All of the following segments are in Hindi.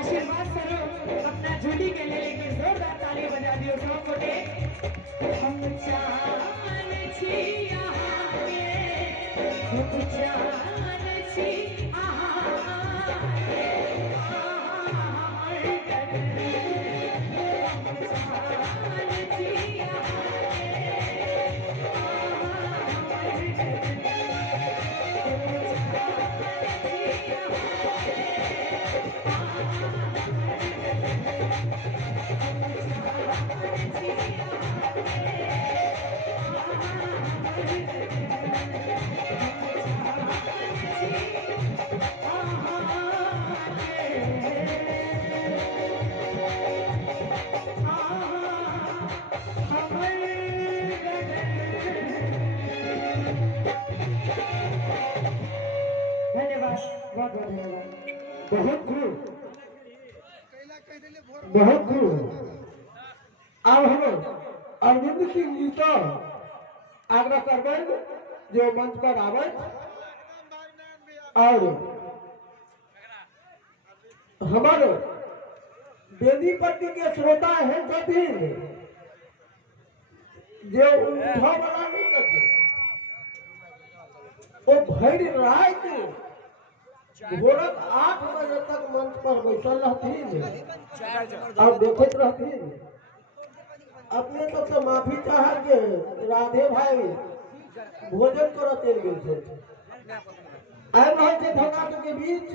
आशीर्वाद स्वरूप अपना झूठी के लिए लेकिन जोरदार ताली बजा दियो सब कोटे। हम चाल छी यहाँ के, हम चाल छी यहाँ के, हमर कर, हम चाल छी यहाँ के, हमर बहुत बहुत अब हम अरविंद सिंह जी तो आग्रह करबे जो मंच पर आवे और हमारे बेदीपट्टी के श्रोता है जो उठा वाला नहीं करते वो भर रात भोरक 8 बजे तक मंच पर बैठल रहती और देखते रहती। अपने तो माफी चाह के राधे भाई भोजन करते गए थे। के बीच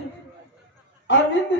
अरविंद